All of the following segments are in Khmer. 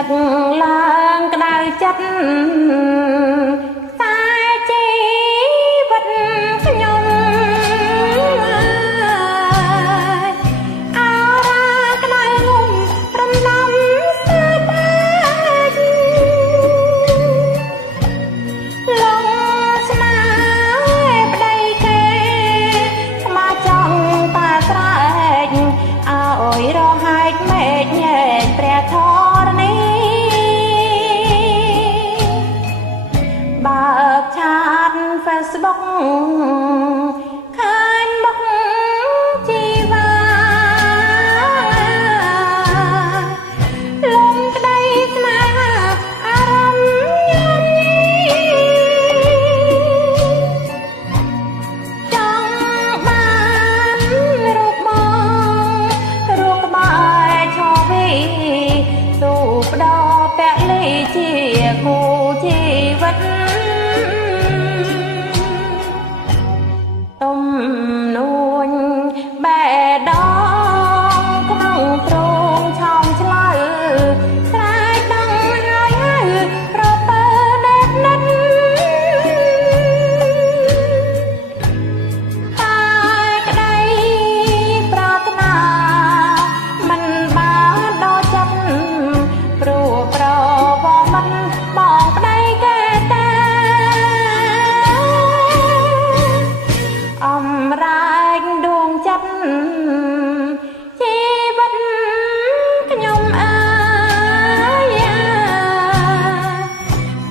ដឹកឡើងក្តៅចិត្តតែជីវិតខ្ញុំអរ៉ាក្តៅងំរំដំស្ទើរបែកលងស្នេហ៍ប្តីគេស្មាចង់តែស្រែកឲ្យរហែកមេឃញែកព្រះធរណីបើកឆាត Facebook ឃើញមុខជីវ៉ាលំក្តីស្នេហាអារម្មណ៍ញញចង់បានរូបបងរកក្បែរឈរវីទូផ្ដោពលីជាគូជីវិតទុំនួនបែដងក្នុងទ្រង់ឆោមឆ្លៅស្រែកដឹងហើយហៅប្រពើដេកនិតតែក្តីប្រាថ្នាមិនបានដល់ចិត្តព្រោះប្រវមិនបងប្តីគេតែអំរែកដួងចិត្តជីវិតខ្ញុំអើយ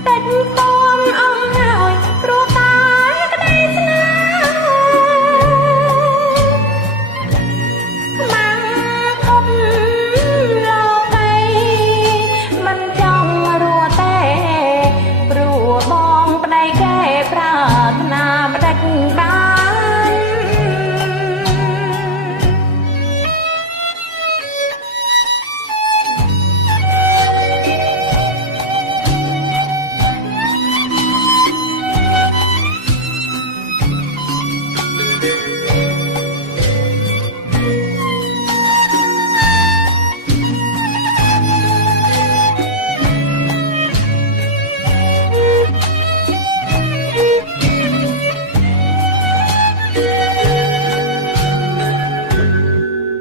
តិចគំអងហើយព្រោះតែក្តីស្នេហ៍បាំងធំលោកីមិនចង់រស់ទេព្រោះបងប្តីគេប្រាថ្នាម្ដេចបាន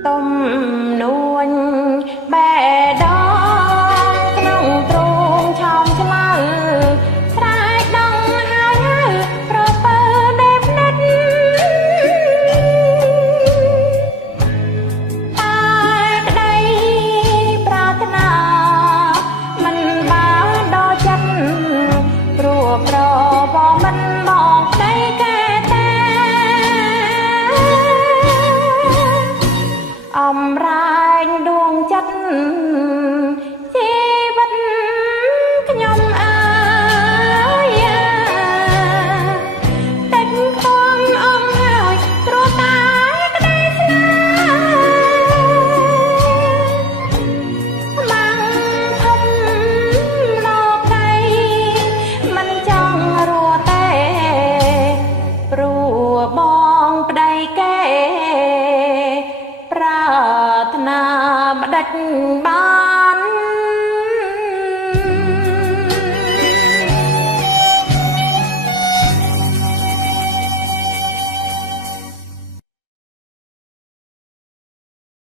ទុំនួនបែដងក្នុងទ្រង់ឆោមឆ្លៅស្រែកដឹងហើយហៅប្រពើដេកនិតតែក្តីប្រាថ្នាមិនបានដល់ចិត្តព្រោះប្រវមិនមកប្តីគេតែអំរែងដួងចិត្តជីវិតខ្ញុំអើយតិចគំអងហើយព្រោះតែក្តីស្នេហ៍បាំងធំលោកីមិនចង់រស់ទេព្រោះបងប្តីគេប្រាថ្នាម្ដេចបាន